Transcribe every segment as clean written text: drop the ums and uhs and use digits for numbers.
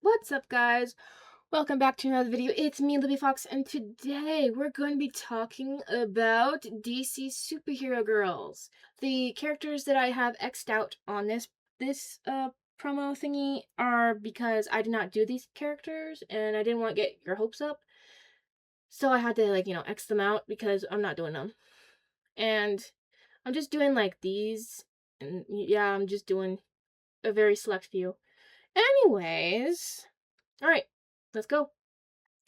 What's up, guys? Welcome back to another video. It's me, LibbyFox, and today we're going to be talking about DC superhero girls. The characters that I have X'd out on this promo thingy are because I did not do these characters and I didn't want to get your hopes up. So I had to X them out because I'm not doing them. And I'm just doing like these, and yeah, I'm just doing a very select few. Anyways, all right, let's go.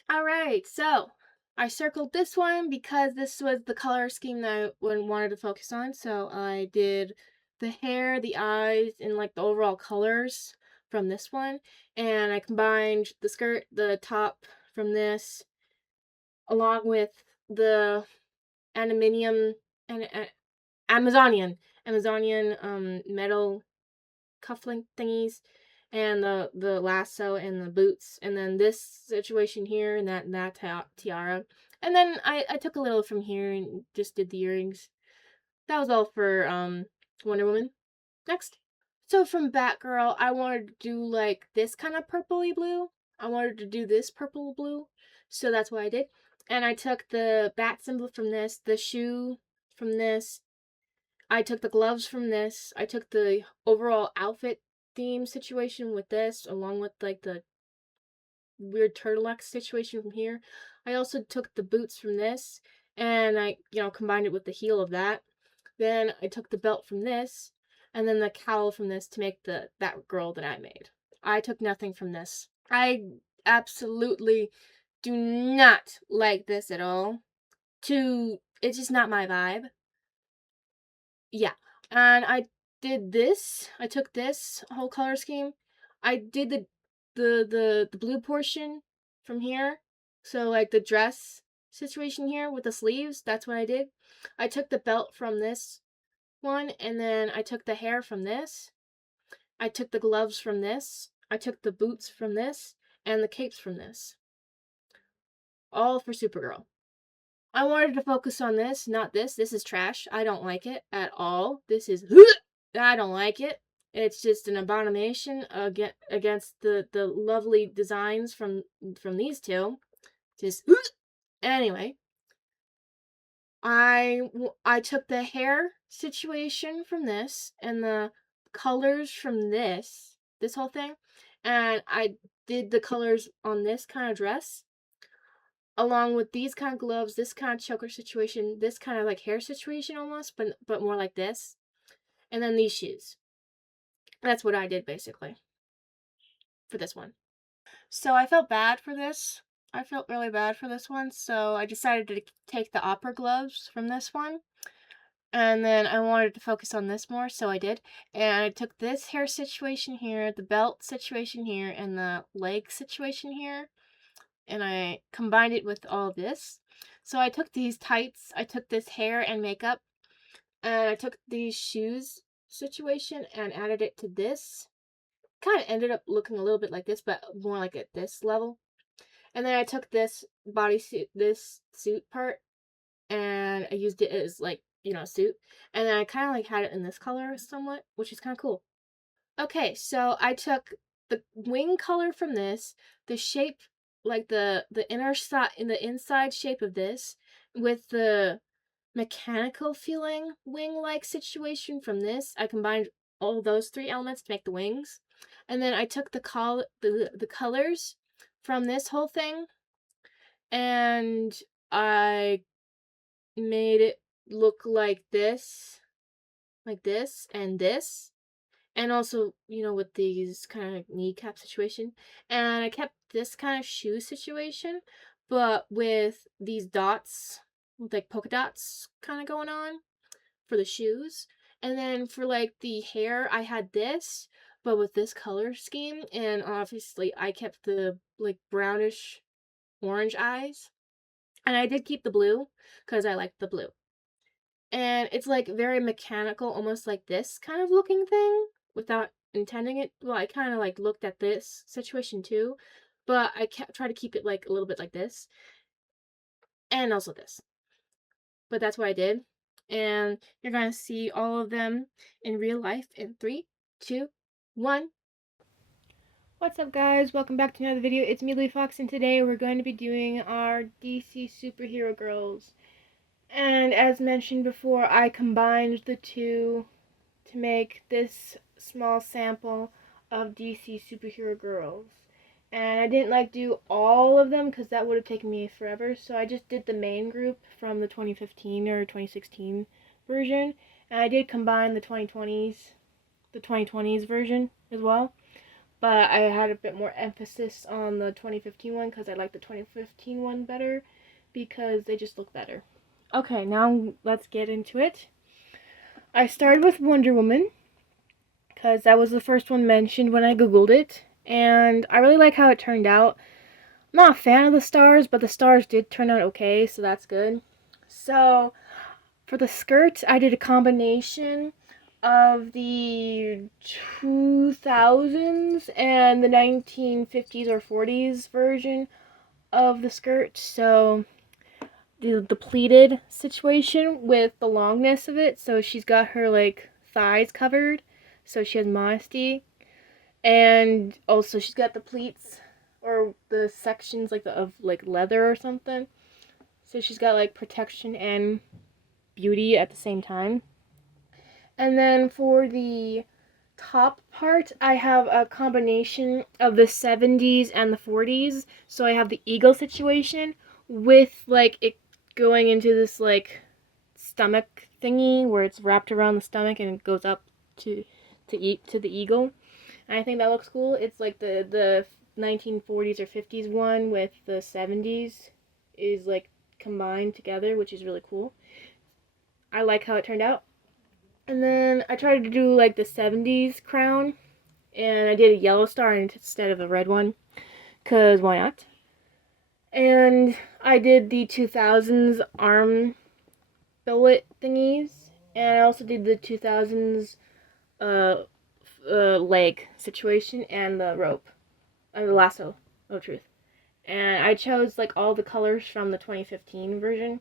All right, so I circled this one because this was the color scheme that I wanted to focus on. So I did the hair, the eyes, and like the overall colors from this one. And I combined the skirt, the top from this, along with the aluminium and Amazonian metal cufflink thingies, and the lasso and the boots, and then this situation here and that tiara, and then I took a little from here and just did the earrings. That was all for Wonder Woman. Next. So from Batgirl, I wanted to do like this kind of purpley blue. I wanted to do this purple blue, so that's what I did. And I took the bat symbol from this, the shoe from this, I took the gloves from this. I took the overall outfit theme situation with this, along with like the weird turtleneck situation from here. I also took the boots from this, and I, combined it with the heel of that. Then I took the belt from this, and then the cowl from this to make that girl that I made. I took nothing from this. I absolutely do not like this at all. It's just not my vibe. Yeah. And I did this. I took this whole color scheme. I did the blue portion from here. So like the dress situation here with the sleeves, that's what I did. I took the belt from this one, and then I took the hair from this. I took the gloves from this. I took the boots from this, and the capes from this. All for Supergirl. I wanted to focus on this, not this. This is trash. I don't like it at all. This is I don't like it. It's just an abomination against the lovely designs from these two. Just anyway. I took the hair situation from this and the colors from this whole thing, and I did the colors on this kind of dress, along with these kind of gloves, this kind of choker situation, this kind of like hair situation almost, but more like this, and then these shoes. That's what I did basically for this one. So I felt bad for this. I felt really bad for this one, so I decided to take the opera gloves from this one. And then I wanted to focus on this more, so I did. And I took this hair situation here, the belt situation here, and the leg situation here, and I combined it with all this. So I took these tights, I took this hair and makeup, and I took these shoes situation and added it to this. Kind of ended up looking a little bit like this, but more like at this level. And then I took this bodysuit, this suit part, and I used it as like, suit. And then I kind of like had it in this color somewhat, which is kind of cool. Okay, so I took the wing color from this, the shape, like the inner side, in the inside shape of this, with the mechanical feeling wing-like situation from this. I combined all those three elements to make the wings. And then I took the colors from this whole thing, and I made it look like this, and this, and also, with these kind of kneecap situation. And I kept this kind of shoe situation, but with these dots, with like polka dots kind of going on for the shoes. And then for like the hair, I had this, but with this color scheme. And obviously, I kept the like brownish orange eyes. And I did keep the blue because I liked the blue. And it's like very mechanical, almost like this kind of looking thing without intending it. Well, I kind of like looked at this situation too, but I kept try to keep it like a little bit like this, and also this. But that's what I did, and you're gonna see all of them in real life in 3, 2, 1. What's up guys, welcome back to another video. It's me, LibbyFox, and today we're going to be doing our DC superhero girls. And as mentioned before, I combined the two to make this small sample of DC superhero girls. And I didn't do all of them because that would have taken me forever, so I just did the main group from the 2015 or 2016 version. And I did combine the 2020s version as well. But I had a bit more emphasis on the 2015 one because I like the 2015 one better because they just look better. Okay, now let's get into it. I started with Wonder Woman because that was the first one mentioned when I googled it, and I really like how it turned out. I'm not a fan of the stars, but the stars did turn out okay, so that's good. So for the skirt, I did a combination of the 2000s and the 1950s or 40s version of the skirt. So the pleated situation with the longness of it. So she's got her thighs covered, so she has modesty, and also she's got the pleats or the sections of leather or something. So she's got protection and beauty at the same time. And then for the top part, I have a combination of the 70s and the 40s. So I have the eagle situation with it going into this stomach thingy where it's wrapped around the stomach and it goes up to the eagle. And I think that looks cool. It's like the 1940s or 50s one with the 70s is combined together, which is really cool. I like how it turned out. And then I tried to do the 70s crown, and I did a yellow star instead of a red one, because why not? And I did the 2000s arm billet thingies, and I also did the 2000s leg situation and the rope, the lasso of truth. And I chose all the colors from the 2015 version.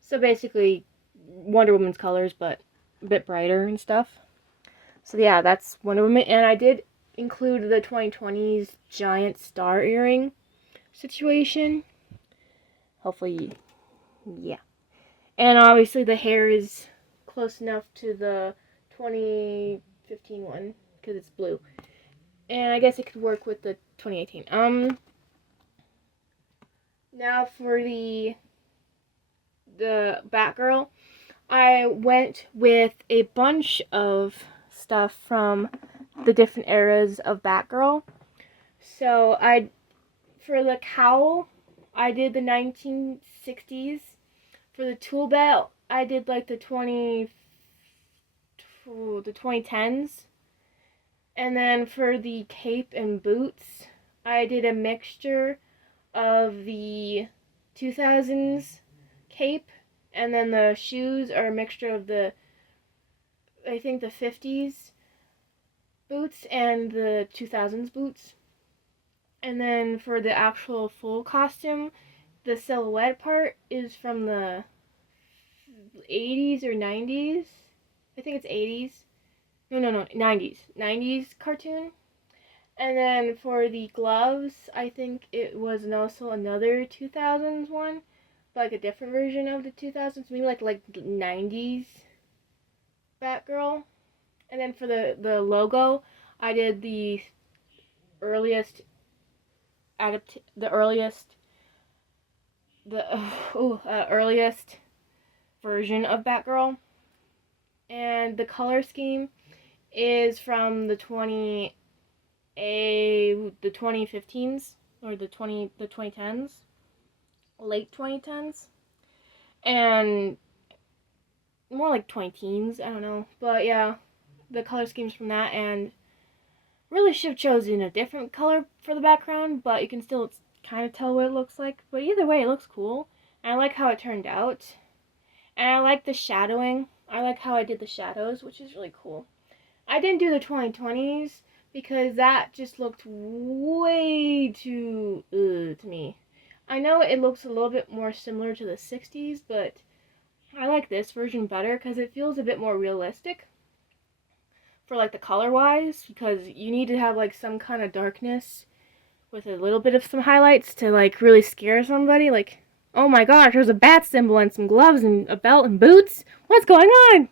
So basically Wonder Woman's colors, but a bit brighter and stuff. So yeah, that's Wonder Woman. And I did include the 2020s giant star earring situation. Hopefully, yeah. And obviously the hair is close enough to the 2015 one because it's blue. And I guess it could work with the 2018. Now for the Batgirl, I went with a bunch of stuff from the different eras of Batgirl. So for the cowl, I did the 1960s. For the tool belt, I did the 2010s. And then for the cape and boots, I did a mixture of the 2000s cape, and then the shoes are a mixture of the 50s boots and the 2000s boots. And then for the actual full costume, the silhouette part is from the 80s or 90s. I think it's 80s. No, 90s. 90s cartoon. And then for the gloves, I think it was also another 2000s one, but a different version of the 2000s, maybe like 90s Batgirl. And then for the logo, I did the earliest earliest version of Batgirl. And the color scheme is from the 2015s or the 2010s, late 2010s, and more like 20 teens, I don't know. But yeah, the color schemes from that, and really should have chosen a different color for the background, but you can still kind of tell what it looks like. But either way, it looks cool, and I like how it turned out. And I like the shadowing. I like how I did the shadows, which is really cool. I didn't do the 2020s because that just looked way too to me. I know it looks a little bit more similar to the 60s, but I like this version better because it feels a bit more realistic. for like the color wise, because you need to have like some kind of darkness with a little bit of some highlights to like really scare somebody. Like, oh my gosh, there's a bat symbol and some gloves and a belt and boots. What's going on?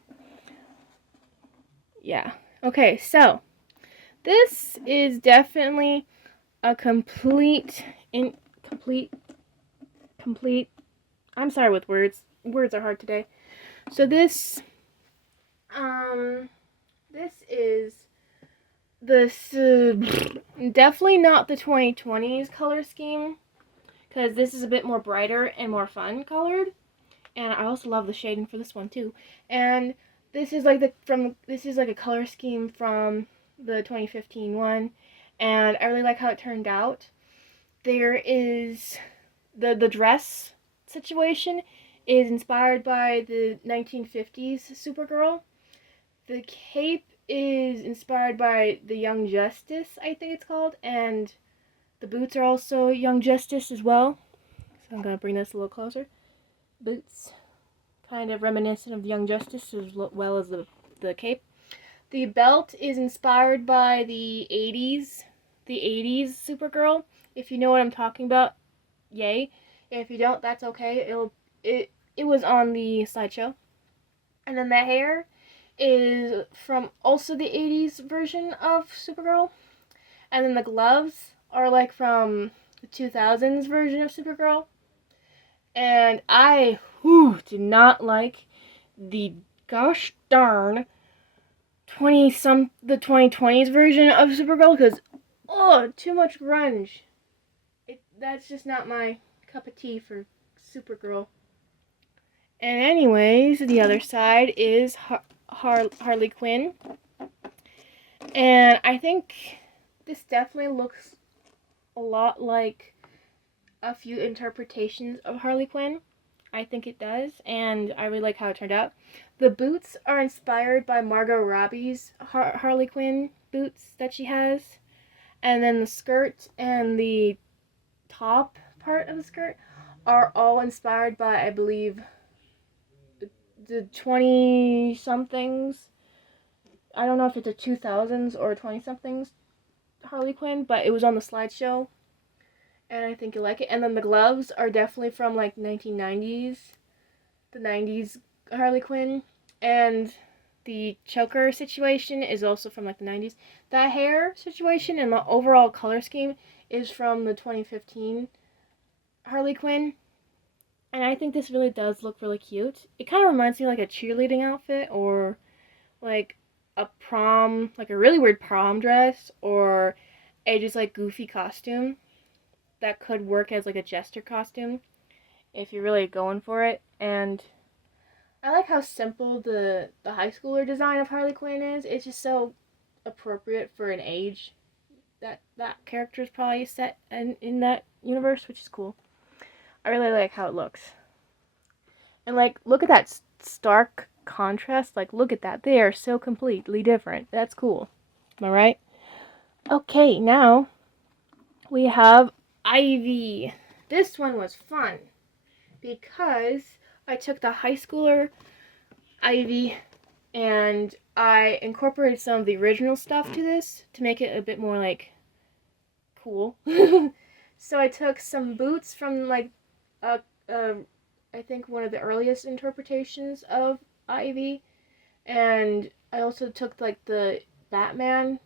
Yeah. Okay, so this is definitely a complete. I'm sorry with words. Words are hard today. So this is definitely not the 2020s color scheme, because this is a bit more brighter and more fun colored, and I also love the shading for this one too. And this is like a color scheme from the 2015 one, and I really like how it turned out. There is the dress situation is inspired by the 1950s Supergirl. The cape is inspired by the Young Justice, I think it's called, and the boots are also Young Justice as well. So I'm gonna bring this a little closer. Boots, kind of reminiscent of the Young Justice as well as the cape. The belt is inspired by the 80s Supergirl. If you know what I'm talking about, yay. If you don't, that's okay. It was on the slideshow. And then the hair is from also the 80s version of Supergirl. And then the gloves are like from the 2000s version of Supergirl. And I did not like the gosh darn the 2020s version of Supergirl, because too much grunge. That's just not my cup of tea for Supergirl. And anyways, the other side is Harley Quinn. And I think this definitely looks a lot like a few interpretations of Harley Quinn. I think it does, and I really like how it turned out. The boots are inspired by Margot Robbie's Harley Quinn boots that she has. And then the skirt and the top part of the skirt are all inspired by, I believe, the 20-somethings. I don't know if it's a 2000s or 20-somethings Harley Quinn, but it was on the slideshow, and I think you like it. And then the gloves are definitely from like 1990s, the 90s Harley Quinn, and the choker situation is also from like the 90s. The hair situation and the overall color scheme is from the 2015 Harley Quinn. And I think this really does look really cute. It kind of reminds me of like a cheerleading outfit, or like a prom, like a really weird prom dress, or a just like goofy costume that could work as like a jester costume if you're really going for it. And I like how simple the high schooler design of Harley Quinn is. It's just so appropriate for an age that character is probably set in that universe, which is cool. I really like how it looks. And like, look at that stark contrast. Like, look at that. They are so completely different. That's cool. Am I right? Okay, now we have Ivy. This one was fun because I took the high schooler Ivy and I incorporated some of the original stuff to this to make it a bit more like cool. So I took some boots from like I think one of the earliest interpretations of Ivy, and I also took like the Batman,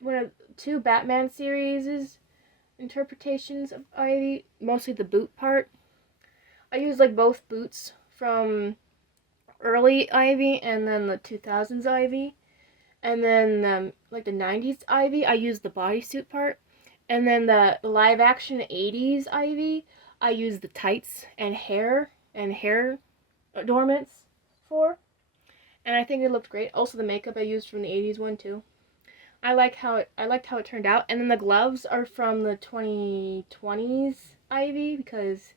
one of two Batman series' interpretations of Ivy, mostly the boot part. I used like both boots from early Ivy and then the 2000s Ivy, and then like the 90s Ivy, I used the bodysuit part, and then the live action 80s Ivy, I used the tights and hair adornments for, and I think it looked great. Also, the makeup I used from the 80s one too. I liked how it turned out. And then the gloves are from the 2020s Ivy, because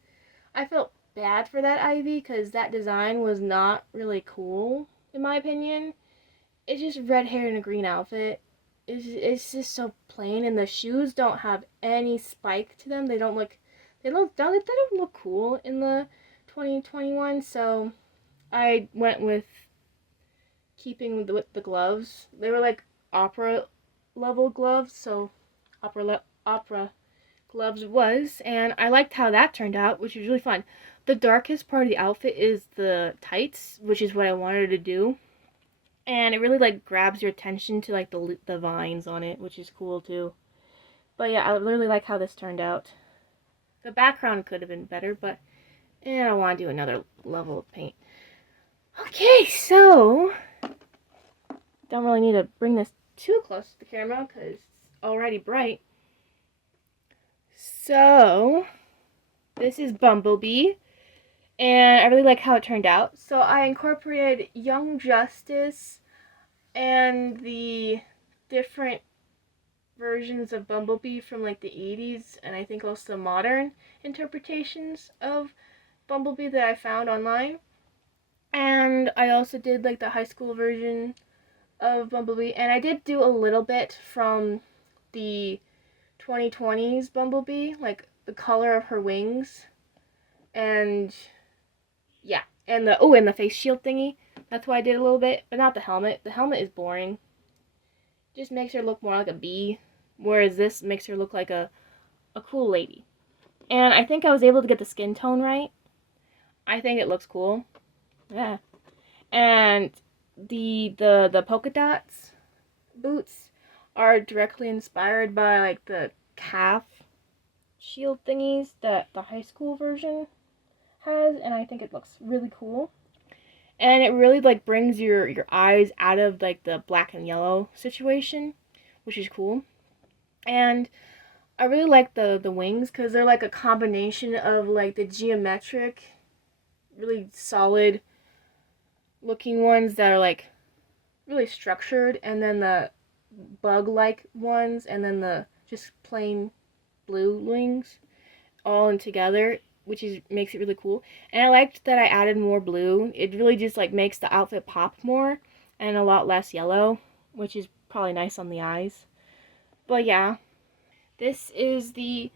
I felt bad for that Ivy because that design was not really cool in my opinion. It's just red hair and a green outfit. It's just so plain, and the shoes don't have any spike to them. They don't look cool in the 2021. So I went with keeping with the gloves. They were like opera level gloves, so opera gloves was, and I liked how that turned out, which was really fun. The darkest part of the outfit is the tights, which is what I wanted to do, and it really like grabs your attention to like the vines on it, which is cool too. But yeah, I really like how this turned out. The background could have been better, but I want to do another level of paint. Okay, so don't really need to bring this too close to the camera because it's already bright. So this is Bumblebee, and I really like how it turned out. So I incorporated Young Justice and the different versions of Bumblebee from like the 80s, and I think also modern interpretations of Bumblebee that I found online. And I also did like the high school version of Bumblebee, and I did do a little bit from the 2020s Bumblebee, like the color of her wings, and yeah, and the face shield thingy. That's why I did a little bit, but not the helmet. The helmet is boring. Just makes her look more like a bee, whereas this makes her look like a cool lady. And I think I was able to get the skin tone right. I think it looks cool. Yeah. And the polka dots boots are directly inspired by like the calf shield thingies that the high school version has, and I think it looks really cool. And it really like brings your eyes out of like the black and yellow situation, which is cool. And I really like the wings because they're like a combination of like the geometric, really solid looking ones that are like really structured, and then the bug like ones, and then the just plain blue wings all in together, which is makes it really cool. And I liked that I added more blue. It really just like makes the outfit pop more and a lot less yellow, which is probably nice on the eyes. But yeah, this is the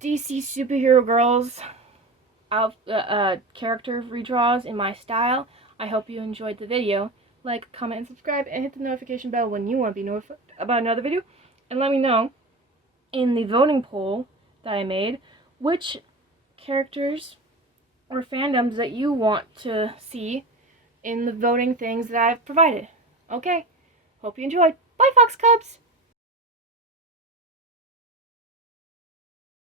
DC Superhero Girls character redraws in my style. I hope you enjoyed the video. Like, comment, and subscribe, and hit the notification bell when you want to be notified about another video. And let me know in the voting poll that I made which characters or fandoms that you want to see in the voting things that I've provided. Okay, hope you enjoyed. Bye, Fox Cubs!